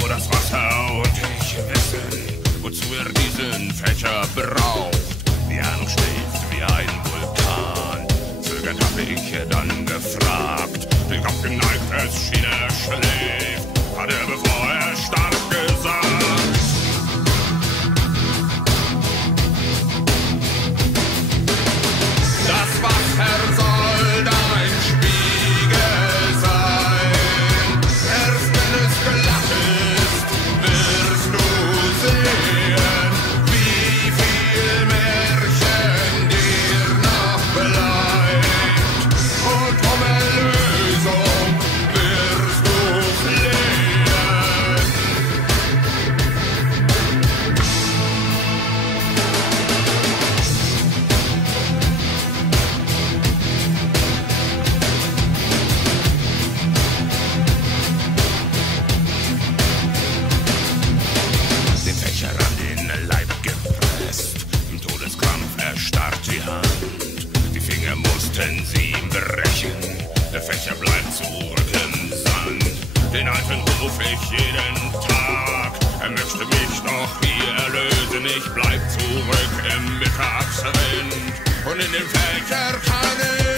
Nur das Wasser und ich wissen, wozu diesen Fächer braucht. Wie er noch schläft wie ein Vulkan. Zögernd hab ich dann gefragt. Den Kopf geneigt, es schien er schläft. Hat er, bevor er starb, gesagt. Das Wasser soll dein Spiegel sein. Erst wenn es glatt ist, wirst du sehen, wie viel Märchen dir noch bleibt. Und um Erlösung wirst du flehen. Den Fächer an den Leib gepresst, im Todeskampf erstarrt die Hand. Die Finger mussten sie ihm brechen, der Fächer bleibt zurück im Sand. Den Alten ruf ich jeden Tag, er möchte mich doch hier erlösen. Ich bleib zurück im Mittagswind und in dem Fächer kann ich